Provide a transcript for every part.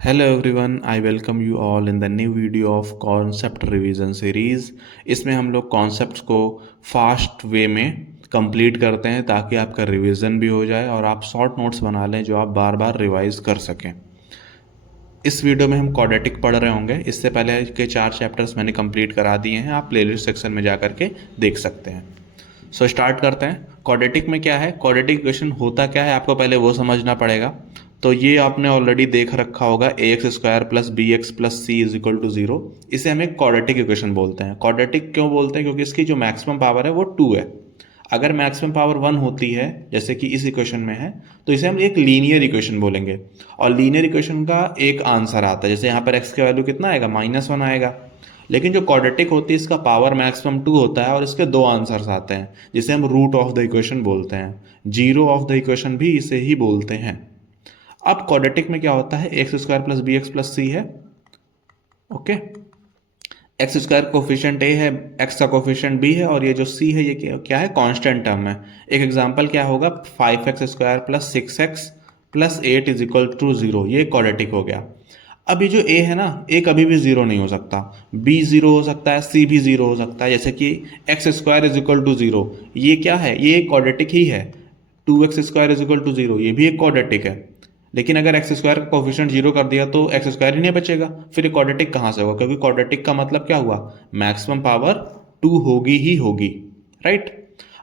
Hello everyone, I welcome you all in the new video of concept revision series। इसमें हम लोग concepts को fast way में complete करते हैं ताकि आपका रिवीजन भी हो जाए और आप शॉर्ट नोट्स बना लें जो आप बार बार रिवाइज कर सकें। इस वीडियो में हम क्वाड्रेटिक पढ़ रहे होंगे। इससे पहले के 4 चैप्टर्स मैंने कंप्लीट करा दिए हैं, आप प्लेलिस्ट सेक्शन में जा करके देख सकते हैं। स्टार्ट करते हैं। क्वाड्रेटिक में क्या है, क्वाड्रेटिक इक्वेशन होता क्या है आपको पहले वो समझना पड़ेगा। तो ये आपने ऑलरेडी देख रखा होगा, a x square plus b x plus c is equal to zero. इसे हम एक क्वाड्रेटिक इक्वेशन बोलते हैं। क्वाड्रेटिक क्यों बोलते हैं? क्योंकि इसकी जो मैक्सिमम पावर है वो 2 है। अगर मैक्सिमम पावर 1 होती है जैसे कि इस इक्वेशन में है तो इसे हम एक लीनियर इक्वेशन बोलेंगे। और लीनियर इक्वेशन का एक आंसर आता है, जैसे यहाँ पर एक्स का वैल्यू कितना आएगा, -1 आएगा। लेकिन जो क्वाड्रेटिक होती है इसका पावर मैक्सिमम 2 होता है और इसके 2 आंसर्स आते हैं जिसे हम रूट ऑफ द इक्वेशन बोलते हैं। जीरो ऑफ द इक्वेशन भी इसे ही बोलते हैं। अब क्वाड्रेटिक में क्या होता है, x square plus b x plus c है। Okay, x square coefficient a है, एक्स का कोफिशिएंट बी है और ये जो सी है ये क्या है, कांस्टेंट टर्म है। एक एग्जांपल क्या होगा, 5x square plus 6x plus 8 is equal to 0। ये क्वाड्रेटिक हो गया। अब ये जो a है ना, a कभी भी जीरो नहीं हो सकता, b जीरो हो सकता है, c भी जीरो हो सकता है। जैसे कि x square is equal to zero, ये क्या है, ये क्वाड्रेटिक ही है। 2x square is equal to zero, ये भी एक क्वाड्रेटिक है। लेकिन अगर एक्स स्क्वायर का कोफिशिएंट जीरो कर दिया तो एक्स स्क्वायर ही नहीं बचेगा, फिर ये क्वाड्रेटिक कहाँ से होगा? क्योंकि क्वाड्रेटिक का मतलब क्या हुआ, मैक्सिमम पावर 2 होगी ही होगी, राइट।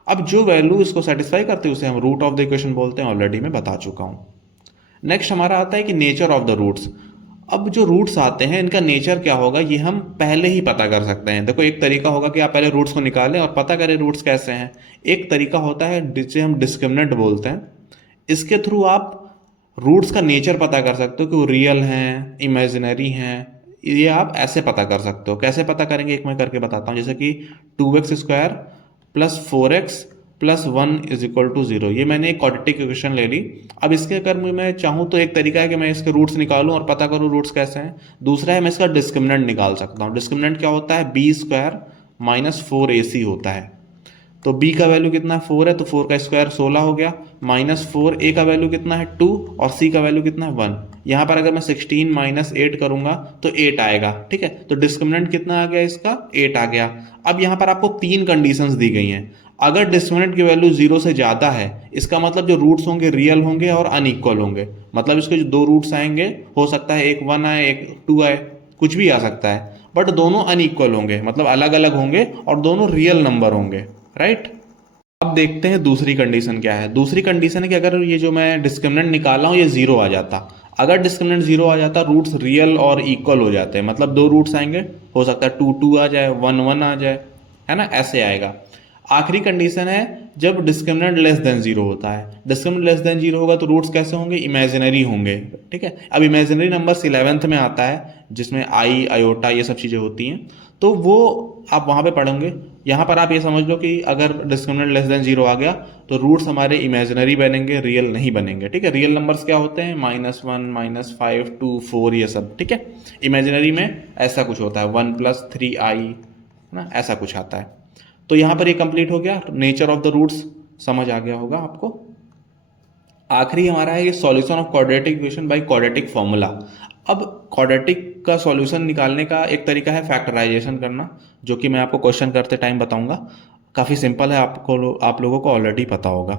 अब जो वैल्यू इसको सेटिस्फाई करती है उसे हम रूट ऑफ द इक्वेशन बोलते हैं, ऑलरेडी मैं बता चुका हूँ। नेक्स्ट हमारा आता है कि नेचर ऑफ द रूट्स। अब जो रूट्स आते हैं इनका नेचर क्या होगा ये हम पहले ही पता कर सकते हैं। देखो, एक तरीका होगा कि आप पहले रूट्स को निकालें और पता करें रूट्स कैसे हैं। एक तरीका होता है जिसे हम डिस्क्रिमिनेंट बोलते हैं। इसके थ्रू आप रूट्स का नेचर पता कर सकते हो कि वो रियल हैं, इमेजिनरी हैं। ये आप ऐसे पता कर सकते हो। कैसे पता करेंगे एक मैं करके बताता हूँ। जैसे कि 2x square plus 4x plus 1 is equal to 0, ये मैंने एक क्वाड्रेटिक इक्वेशन ले ली। अब इसके अगर मैं चाहूँ तो एक तरीका है कि मैं इसके रूट्स निकालूं और पता करूँ रूट्स कैसे हैं। दूसरा है मैं इसका डिस्क्रिमिनेंट निकाल सकता हूँ। डिस्क्रिमिनेंट क्या होता है, बी स्क्वायर माइनस 4ac होता है। तो b का वैल्यू कितना है, 4 है, तो 4 का स्क्वायर 16 हो गया, -4। a का वैल्यू कितना है, 2, और c का वैल्यू कितना है, 1। यहाँ पर अगर मैं 16 माइनस 8 करूंगा तो 8 आएगा, ठीक है। तो डिस्क्रिमिनेंट कितना आ गया इसका, 8 आ गया। अब यहाँ पर आपको 3 कंडीशंस दी गई हैं। अगर डिस्क्रिमिनेंट की वैल्यू 0 से ज़्यादा है, इसका मतलब जो रूट्स होंगे रियल होंगे और अनइक्वल होंगे। मतलब इसके जो 2 रूट्स आएंगे, हो सकता है एक 1 आए एक 2 आए, कुछ भी आ सकता है, बट दोनों अनइक्वल होंगे, मतलब अलग अलग होंगे और दोनों रियल नंबर होंगे, राइट। अब देखते हैं दूसरी कंडीशन क्या है। दूसरी कंडीशन है कि अगर ये जो मैं डिस्क्रिमिनेंट निकाला हूँ ये जीरो आ जाता। अगर डिस्क्रिमिनेंट जीरो आ जाता, रूट्स रियल और इक्वल हो जाते हैं, मतलब 2 रूट्स आएंगे, हो सकता है 2 2 आ जाए, 1 1 आ जाए, है ना, ऐसे आएगा। आखिरी कंडीशन है जब डिस्क्रिमिनेंट लेस देन जीरो होता है। डिस्क्रिमिनेंट लेस देन जीरो होगा तो रूट्स कैसे होंगे, इमेजिनरी होंगे, ठीक है। अब इमेजिनरी नंबर्स 11th में आता है जिसमें आई, आयोटा, ये सब चीज़ें होती हैं, तो वो आप वहाँ पे पढ़ोगे। यहाँ पर आप ये समझ लो कि अगर डिस्क्रिमिनेंट लेस देन जीरो आ गया तो रूट्स हमारे इमेजिनरी बनेंगे, रियल नहीं बनेंगे, ठीक है। रियल नंबर्स क्या होते हैं, -1 -5 2 4, ये सब, ठीक है। इमेजिनरी में ऐसा कुछ होता है, 1 + 3i, है ना, ऐसा कुछ आता है। तो यहाँ पर ये कंप्लीट हो गया, नेचर ऑफ द रूट्स समझ आ गया होगा आपको। आखिरी हमारा है ये solution of quadratic equation by quadratic formula. अब क्वाड्रेटिक का सॉल्यूशन निकालने का एक तरीका है फैक्टराइजेशन करना, जो कि मैं आपको क्वेश्चन करते टाइम बताऊंगा। काफ़ी सिंपल है, आप लोगों को ऑलरेडी पता होगा,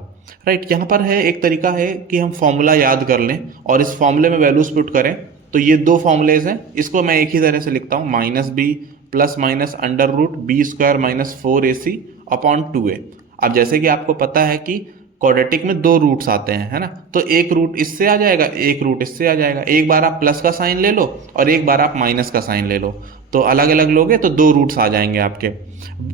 राइट। यहाँ पर है एक तरीका है कि हम फॉर्मूला याद कर लें और इस फॉर्मूले में वैल्यूज पुट करें। तो ये 2 फॉर्मूलेज हैं, इसको मैं एक ही तरह से लिखता हूँ, -b plus minus under root b square minus 4ac upon 2a। अब जैसे कि आपको पता है कि क्वाड्रेटिक में 2 रूट्स आते हैं, है ना, तो एक रूट इससे आ जाएगा, एक रूट इससे आ जाएगा। एक बार आप प्लस का साइन ले लो और एक बार आप माइनस का साइन ले लो, तो अलग अलग लोगे तो 2 रूट्स आ जाएंगे आपके।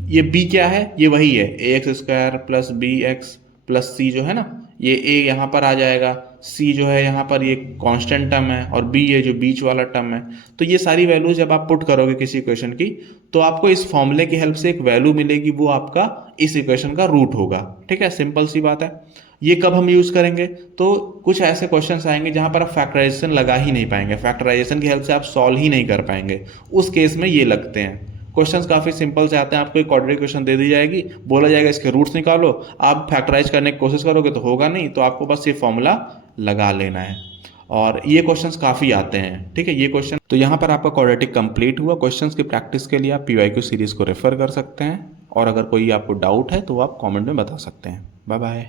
ये b क्या है, ये वही है, ax square plus b x plus c जो है ना, ये a यहाँ पर आ जाएगा, c जो है यहाँ पर ये कांस्टेंट टर्म है और b ये जो बीच वाला टर्म है। तो ये सारी वैल्यूज जब आप पुट करोगे किसी इक्वेशन की तो आपको इस फॉर्मूले की हेल्प से एक वैल्यू मिलेगी, वो आपका इस इक्वेशन का रूट होगा, ठीक है। सिंपल सी बात है। ये कब हम यूज करेंगे, तो कुछ ऐसे क्वेश्चंस आएंगे जहां पर आप फैक्टराइजेशन लगा ही नहीं पाएंगे, फैक्टराइजेशन की हेल्प से आप सॉल्व ही नहीं कर पाएंगे, उस केस में ये लगते हैं। क्वेश्चंस काफ़ी सिंपल से आते हैं। आपको एक क्वाड्रेटिक इक्वेशन दे दी जाएगी, बोला जाएगा इसके रूट्स निकालो, आप फैक्टराइज करने की कोशिश करोगे तो होगा नहीं, तो आपको बस ये फॉर्मूला लगा लेना है। और ये क्वेश्चंस काफ़ी आते हैं, ठीक है। ये क्वेश्चन तो यहाँ पर आपका क्वाड्रेटिक कंप्लीट हुआ। क्वेश्चंस की प्रैक्टिस के लिए आप PYQ सीरीज़ को रेफर कर सकते हैं, और अगर कोई आपको डाउट है तो आप कमेंट में बता सकते हैं। Bye bye.